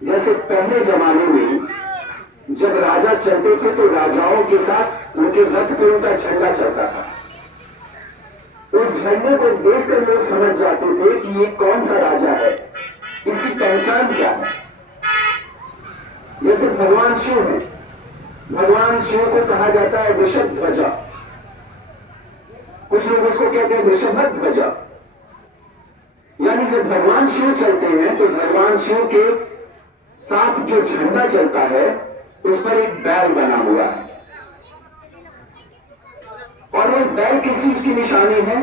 जैसे पहले जमाने में जब राजा चलते थे तो राजाओं के साथ उनके रथ पे उनका झंडा चलता था। उस झंडे को देखकर लोग समझ जाते थे कि ये कौन सा राजा है, इसकी पहचान क्या है। जैसे भगवान शिव है, भगवान शिव को कहा जाता है वृषभ ध्वजा, कुछ लोग उसको कहते हैं वृषभ ध्वजा। यानी जब भगवान शिव चलते हैं तो भगवान शिव के साथ जो झंडा चलता है उस पर एक बैल बना हुआ है, और वो बैल किस चीज की निशानी है।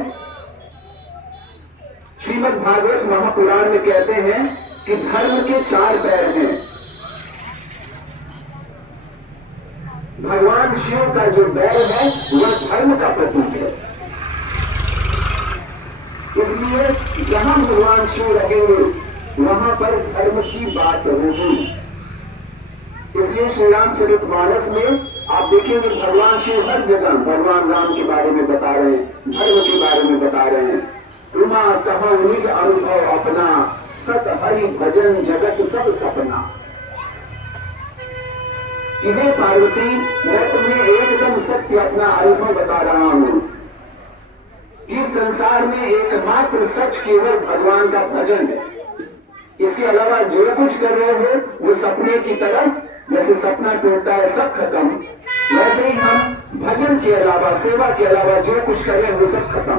श्रीमद् भागवत महापुराण में कहते हैं कि धर्म के 4 पैर हैं। भगवान शिव का जो बैल है वह धर्म का प्रतीक है। इसलिए जहां भगवान शिव रहेंगे वहां पर धर्म की बात होगी। इसलिए श्री रामचरितमानस में आप देखेंगे भगवान शिव हर जगह भगवान राम के बारे में बता रहे हैं, धर्म के बारे में बता रहे हैं। उमा कहो निज अनुभव अपना, सत हरि भजन जगत सब सपना। हे पार्वती, मैं तुम्हें एकदम सत्य अपना अनुभव बता रहा हूं। इस संसार में एकमात्र सच केवल भगवान का भजन है। इसके अलावा जो कुछ कर रहे हो वो सपने की तरह, जैसे सपना टूटता है सब खत्म, वैसे ही हम भजन के अलावा, सेवा के अलावा जो कुछ कर रहे हैं वो सब खत्म।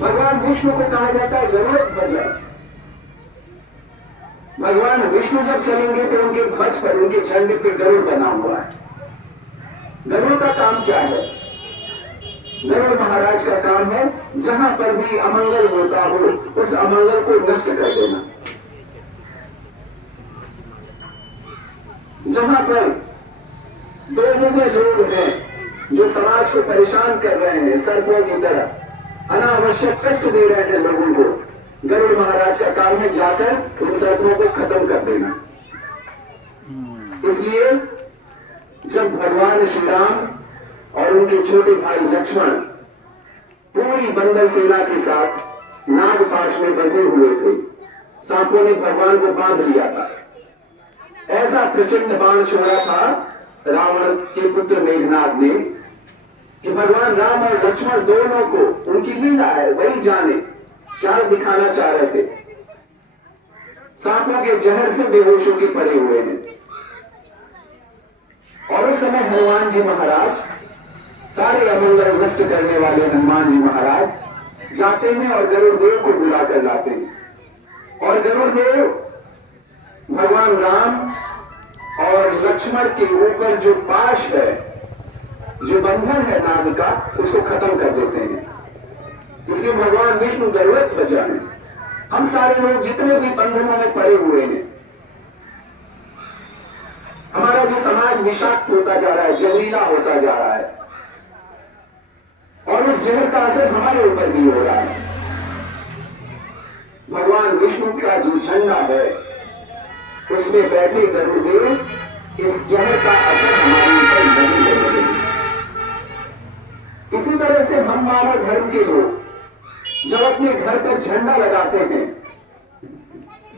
भगवान विष्णु को कहा जाता है गरुड़ ध्वज। भगवान विष्णु जब चलेंगे तो उनके ध्वज पर, उनके झंडे पे गरुड़ बना हुआ है। गरुड़ का काम क्या है? गरुड़ महाराज का काम है जहां पर भी अमंगल होता हो उस अमंगल को नष्ट कर देना। जहां पर दो मुंहे लोग हैं जो समाज को परेशान कर रहे हैं, सर्पों की तरह अनावश्यक कष्ट दे रहे हैं लोगों को, गरुड़ महाराज का काम है जाकर उन सर्पों को खत्म कर देना। इसलिए जब भगवान श्री राम और उनके छोटे भाई लक्ष्मण पूरी बंदर सेना के साथ नागपाश में बंधे हुए थे, सांपों ने भगवान को बांध लिया था। ऐसा प्रचंड बाण छोड़ा था रावण के पुत्र मेघनाद ने कि भगवान राम और लक्ष्मण दोनों को, उनकी लीला है वही जाने क्या दिखाना चाह रहे थे। सांपों के जहर से बेहोश होकर पड़े हुए हैं, और उस समय हनुमान जी महाराज, सारे अमंगल नष्ट करने वाले हनुमान जी महाराज जाते हैं और गरुड़ देव को बुला कर लाते हैं। और गरुड़ देव भगवान राम और लक्ष्मण के ऊपर जो पाश है, जो बंधन है नाग का, उसको खत्म कर देते हैं। इसलिए भगवान विष्णु गरुड़ ध्वजा है। हम सारे लोग जितने भी बंधनों में पड़े हुए हैं, हमारा जो समाज विषाक्त होता जा रहा है, जहरीला होता जा रहा है, और उस जहर का असर हमारे ऊपर भी हो रहा है। भगवान विष्णु का जो झंडा है उसमें बैठे गरुड़ देव इस जहर का असर हमारे ऊपर नहीं करेंगे। इसी तरह से हम मानव धर्म के लोग जब अपने घर पर झंडा लगाते हैं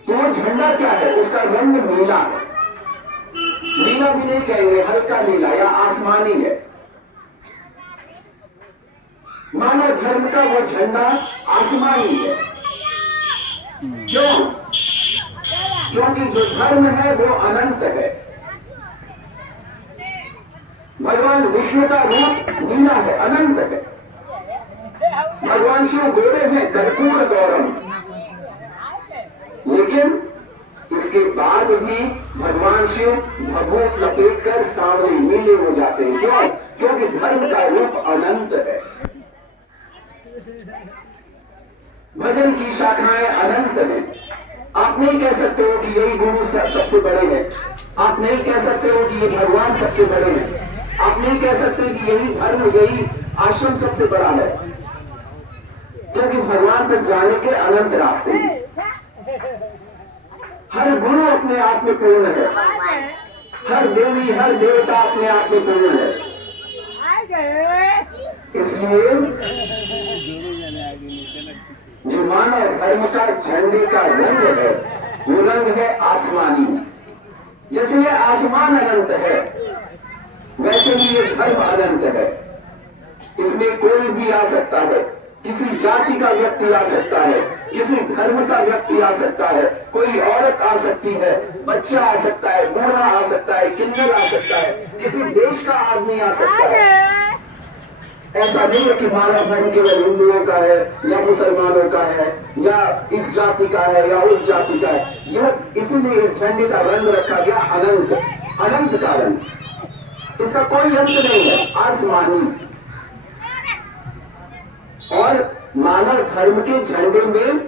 तो वो झंडा क्या है? उसका रंग नीला है। नीला भी नहीं कहेंगे, हल्का नीला या आसमानी है। मानव धर्म का वो झंडा आसमानी है। क्यों? क्योंकि जो धर्म है वो अनंत है। भगवान विष्णु का रूप नीला है, अनंत है। भगवान शिव गोरे हैं, कर्पूर गौरम, लेकिन इसके बाद भी भगवान शिव भभूत लपेट कर सांवले नीले हो जाते हैं। क्यों? क्योंकि धर्म का रूप अनंत है। भजन की शाखाएं अनंत हैं। आप नहीं कह सकते हो कि यही गुरु सबसे बड़े हैं। आप नहीं कह सकते हो कि ये भगवान सबसे बड़े हैं। आप नहीं कह सकते कि यही धर्म, यही आश्रम सबसे बड़ा है, क्योंकि भगवान तक जाने के अनंत रास्ते हैं। हर गुरु अपने आप में पूर्ण है, हर देवी, हर देवता अपने आप में पूर्ण है। इसलिए जो मानव धर्म का झंडे का रंग है वो रंग है आसमानी। जैसे ये आसमान अनंत है वैसे ही ये धर्म अनंत है। इसमें कोई भी आ सकता है, किसी जाति का व्यक्ति आ सकता है, किसी धर्म का व्यक्ति आ सकता है, कोई औरत आ सकती है, बच्चा आ सकता है, बूढ़ा आ सकता है, किन्नर आ सकता है, किसी देश का आदमी आ सकता है। ऐसा नहीं है कि मानव धर्म केवल हिंदुओं का है या मुसलमानों का है या इस जाति का है या उस जाति का है। यह इसीलिए इस झंडे का रंग रखा गया अनंत, अनंत का रंग। इसका कोई अंत नहीं है, आसमानी। और मानव धर्म के झंडे में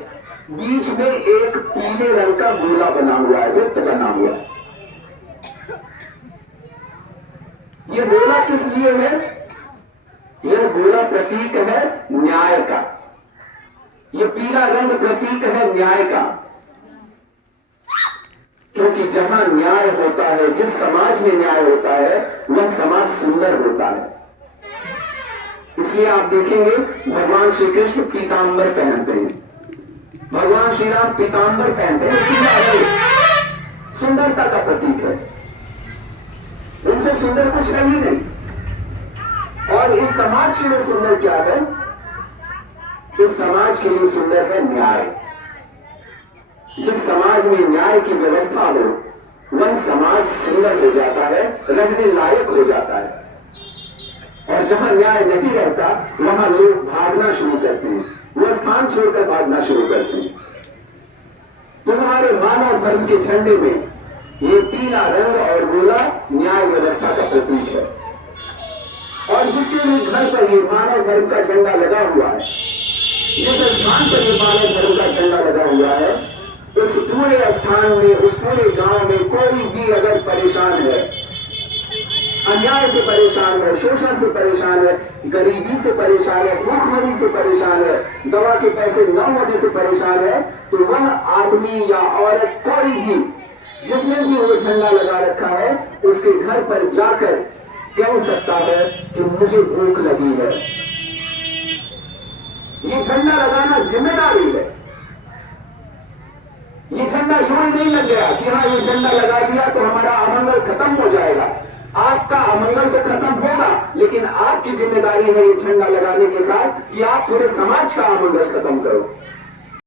बीच में एक पीले रंग का गोला बना हुआ है, वृत्त बना हुआ है। यह गोला किस लिए है? यह गोला प्रतीक है न्याय का। यह पीला रंग प्रतीक है न्याय का, क्योंकि जहां न्याय होता है, जिस समाज में न्याय होता है वह समाज सुंदर होता है। इसलिए आप देखेंगे भगवान श्री कृष्ण पीतांबर पहनते हैं, भगवान श्री राम पीतांबर पहनते हैं। पीला रंग सुंदरता का प्रतीक है, उनसे सुंदर कुछ है ही नहीं। और इस समाज के लिए सुंदर क्या है? इस समाज के लिए सुंदर है न्याय। जिस समाज में न्याय की व्यवस्था हो वह समाज सुंदर हो जाता है, रहने लायक हो जाता है। और जहां न्याय नहीं रहता वहां लोग भागना शुरू करते हैं, वह स्थान छोड़कर भागना शुरू करते हैं। तो हमारे मानव धर्म के झंडे में ये पीला रंग और गोला न्याय व्यवस्था का प्रतीक है। और जिसके भी घर पर ये मानव धर्म का झंडा लगा हुआ है, जिस स्थान पर ये मानव धर्म का झंडा लगा हुआ है, उस पूरे स्थान में, उस पूरे गांव में कोई भी अगर परेशान है, अन्याय से परेशान है, शोषण से परेशान है, गरीबी से परेशान है, भूखमरी से परेशान है, दवा के पैसे न होने से परेशान है, तो वह आदमी या औरत कोई भी जिसने भी वो झंडा लगा रखा है उसके घर पर जाकर कह सकता है कि मुझे भूख लगी है। ये झंडा लगाना जिम्मेदारी है। ये झंडा यूं ही नहीं लग गया कि हाँ ये झंडा लगा दिया तो हमारा अमंगल खत्म हो जाएगा। आपका अमंगल तो खत्म होगा, लेकिन आपकी जिम्मेदारी है ये झंडा लगाने के साथ कि आप पूरे समाज का अमंगल खत्म करो।